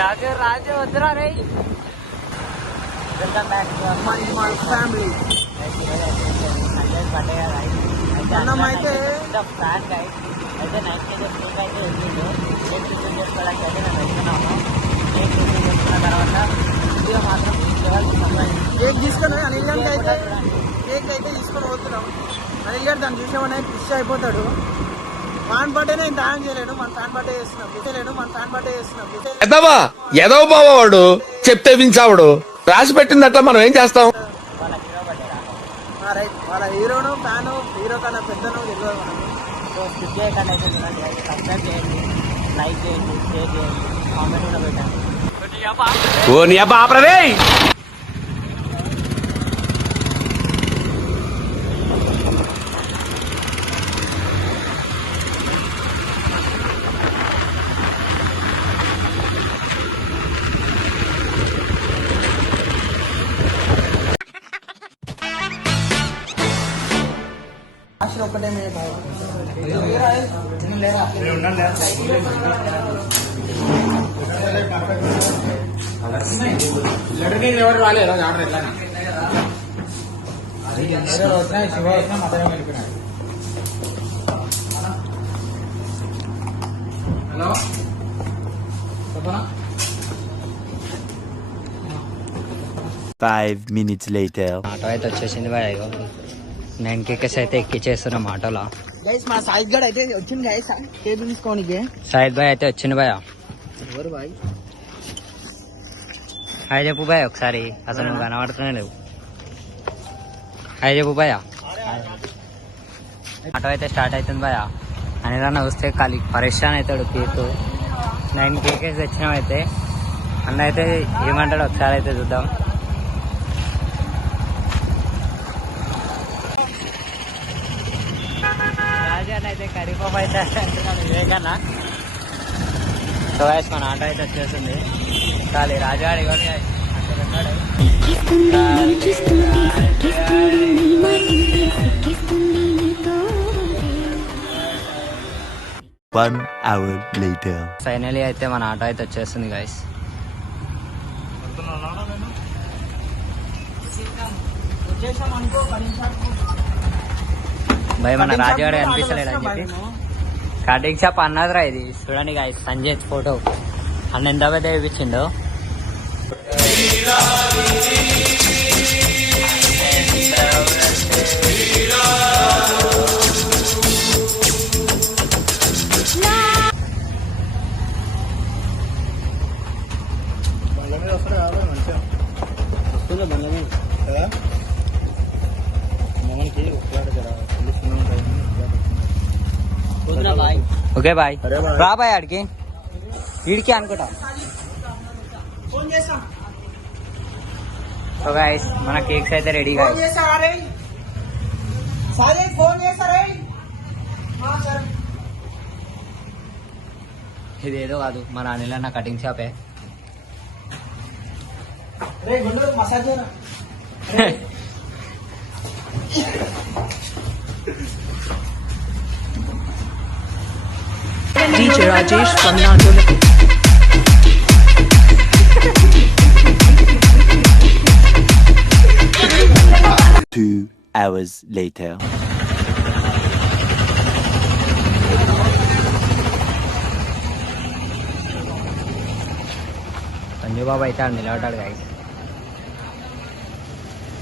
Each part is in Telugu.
రాజు రాజు వద్దురా రే. Welcome back to my family. అయితే ఫ్యాన్ గైడ్ అయితే 9 kg కేక్ అయితే వచ్చిండు. కేక్ రిసీవ్ చేసుకోవడానికి అయితే మేము వెళ్తున్నాము. కేక్ రిసీవ్ చేసుకున్న తర్వాత వీడియో మాత్రం కేక్ తీసుకొని అనిల్ గారికి అయితే కేక్ అయితే తీసుకొని పోతున్నాం. అనిల్ గారు దాన్ని చూసామని ఖుషి అయిపోతాడు. ఫ్యాన్ బర్త్డేనే ఇంత హాన్ చేయలేడు, మన ఫ్యాన్ బర్త్డే చేస్తున్నాం. ఏదో బావాడు చెప్తే వించావుడు రాసి పెట్టిందట్లా మనం ఏం చేస్తాం. వాళ్ళ హీరోను ఫ్యాను హీరో కన్నా పెద్దను తెలియదు మనకు. సో స్కిప్ చేయకుండా అయితే చూడండి, సబ్స్క్రైబ్ చేయండి, లైక్ చేయండి, షేర్ చేయండి, కామెంట్ కూడా పెట్టండి. ఓ నీ అబ్బా ఆపరదే. ఒకటే ఎవరు రాలేదు ఆర్డర్ ఎట్లా వచ్చినాయి శివ వచ్చినా మధ్యాహ్నం వెళ్ళిపోయినాయి. హలో చెప్పనా 5 minutes later. ఆటో అయితే వచ్చేసింది బాయ్. 9 కేకస్ అయితే ఎక్కిచ్చేస్తున్నాం ఆటోలో. గైస్ మా సాయిద్ గడ్ అయితే వచ్చింది గైస్ కేక్ తీసుకోనికి. సాయిద్ బాయ్ అయితే వచ్చింది బాయ్. ఎవరు బాయ్? హాయ్ చెప్పు బాయ్ ఒకసారి, అసలు నువ్వు కనబడుతూనే లేవు. హాయ్ చెప్పు బాయ్. ఆటో అయితే స్టార్ట్ అవుతుంది బాయ్. అనిలన్న వస్తే ఖాళీ పరేషాన్ అవుతాడు. కేక్ 9 కేకేస్ తెచ్చినామైతే అన్న అయితే ఏమంటాడు ఒకసారి అయితే చూద్దాం. రాజాన్ అయితే కరిపాపు అయితే అంటున్నాను వివేకన్నా. సో గైస్ మన ఆటో అయితే వచ్చేసింది. ఖాళీ రాజాడి కూడా అక్కడ ఉన్నాడు. 1 hour later. ఫైనలీ అయితే మన ఆటో అయితే వచ్చేస్తుంది గైస్. భయ మన రాజుగాడు కనిపిస్తలేడు అని చెప్పి కటింగ్ షాప్ అన్నదిరా ఇది. చూడండి గైస్ సంజయ్ ఫోటో అన్న ఎంత పెద్ద చూపించిండో. ఓకే బాయ్ రా బాయ్. ఆడికి వీడికి అనుకుంటా. సో గైస్ మన కేక్స్ అయితే రెడీ గైస్. ఇదేదో కాదు మన అనిల్ అన్న కటింగ్ షాపే. DJ Rajesh from Nandula. 2 hours later. Sanjay Babu అయితే ఆడు నిలబడ్డాడు గైస్.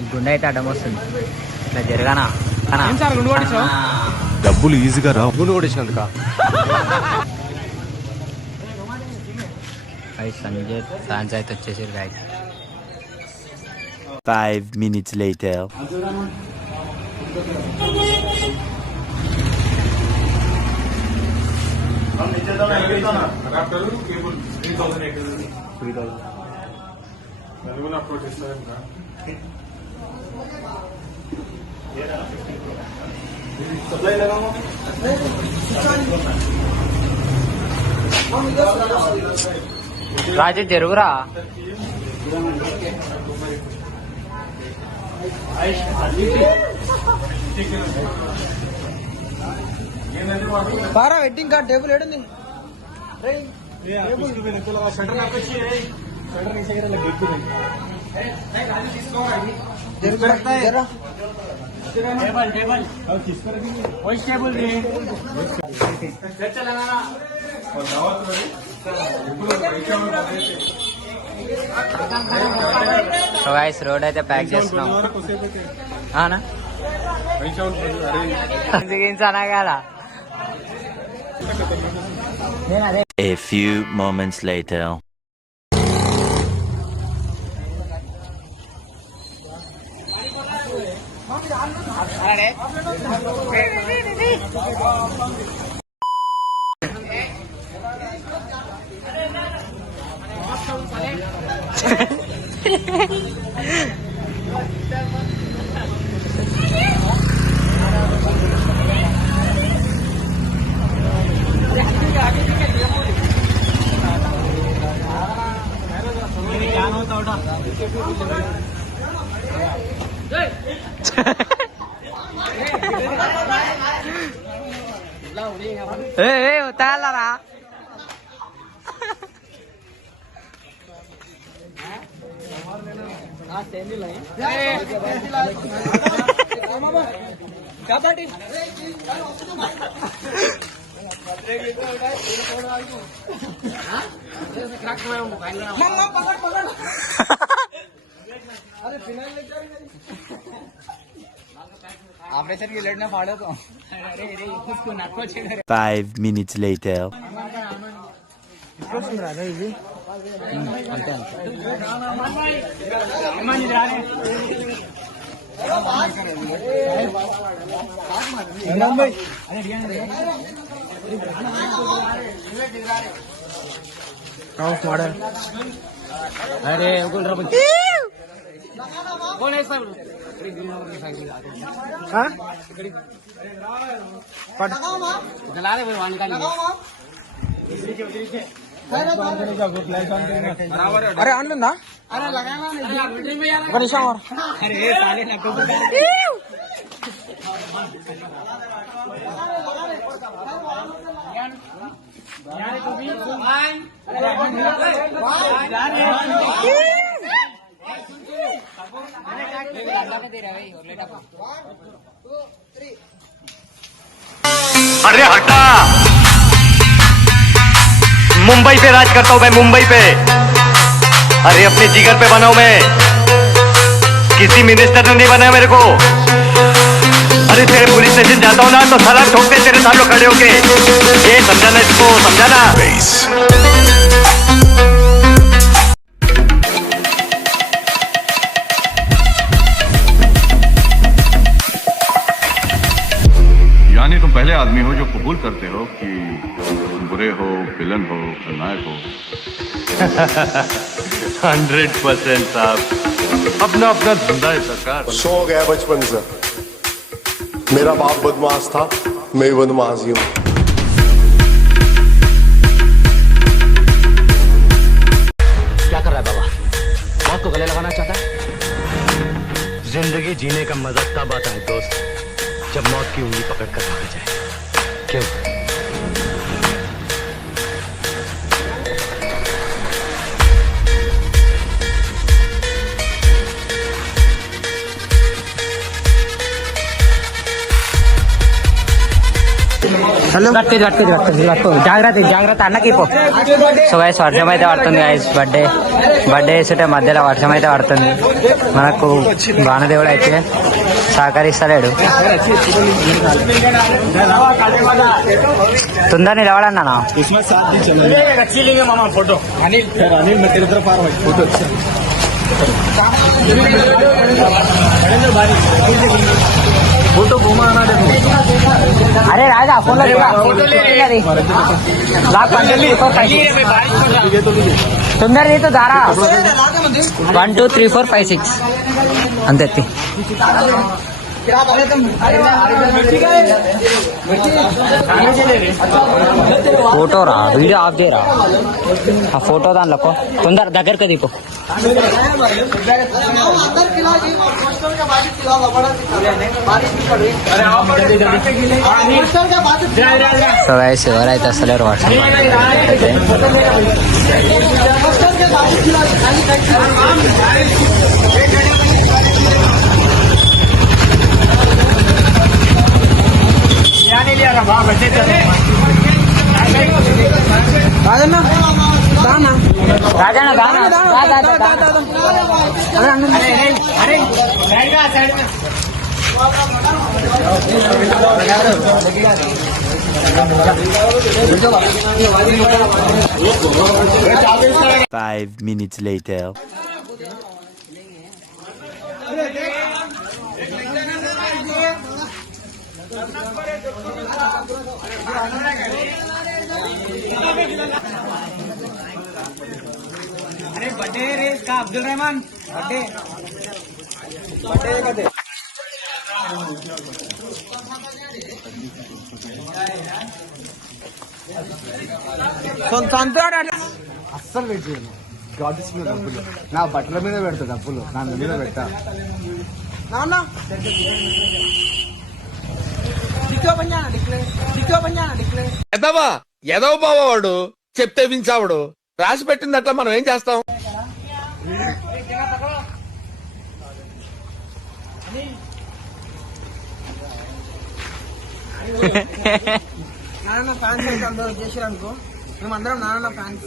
ఈ గుండె అయితే అడ్డం వస్తుంది. ఇట్లా జరగానా డబ్బులు ఈజీగా రా. గుండు కొట్టేసినందుక గైస్ సంజయ్ ఫ్యాన్స్ అయితే వచ్చేసారు గైస్. 5 minutes later. రాజు జరుగురా. పారా వెడ్డింగ్ కార్డ్ టేబుల్ ఏడుంది. సో గైస్ రోడ్ అయితే ప్యాక్ చేస్తున్నాం అవునా దిగించానా కదా నేను అదే A few moments later. ఉతాలరా ऑपरेशन की लेट ना फाड़ो तो अरे अरे इसको नाको छेड़ 5 minutes later. राजा ఇది అంతే मॉडल अरे कौन है सर जला रहे भाई का अरे आनंदा अरे लगाना निशान और अरे साले नक्को अरे हटा मुंबई पे राज करता हूँ मैं मुंबई पे अरे अपने जिगर पे बनाऊं मैं किसी मिनिस्टर ने नहीं बनाया मेरे को अरे तेरे पुलिस स्टेशन जाता हूँ ना तो सलाम ठोकते तेरे सामने खड़े होके ये समझाना इसको समझाना यानी तुम पहले आदमी हो जो कबूल करते हो कि बुरे हो विलन हो खलनायक हो 100% साहब अपना अपना धंधा है सरकार शौक है बचपन से मेरा बाप बदमाश था मैं भी बदमाश ही हूँ क्या कर रहा है बाबा मौत को गले लगाना चाहता है जिंदगी जीने का मजा तब आता है दोस्त जब मौत की उंगली पकड़ कर भागा जाए क्यों జాగ్రత్త అన్నకి పో సో గైస్ వర్షం అయితే పడుతుంది గైస్ బర్త్డే వేసుంటే మధ్యలో వర్షం అయితే పడుతుంది మనకు బాణదేవుడు అయితే సహకరిస్తలేడు తొందర నిలవడన్నా फोटो अनिल अनिल मैं तेरे तरफ आ रहा हूँ फोटो फोटो घुमा ना देखो అరే రాజా ఫోన్లో తొందర నీతో దారా 1 2 3 4 5 6 అంతే ఫోటో రా, వీడియో ఆఫ్ చేయరా. ఆ ఫోటో దాంట్లో తొందర దగ్గరకు దిపు. సో గైస్ ఎవరైతే అసలేరు WhatsApp Five minutes later. Abdul Rahman అస్సలు వెయిట్ చేయను. గాడ్స్ మీద డబ్బులు నా బట్టల మీద పెడతా, డబ్బులు నా మీద పెట్టా. ఎదవా ఎదవ బావవాడు చెప్తే వించావుడు. రాసి పెట్టింది అట్లా మనం ఏం చేస్తాం? నాన్న ఫ్యాన్స్ అయితే అందరూ చేసారు అనుకో, మేమందరం నాన్న ఫ్యాన్స్.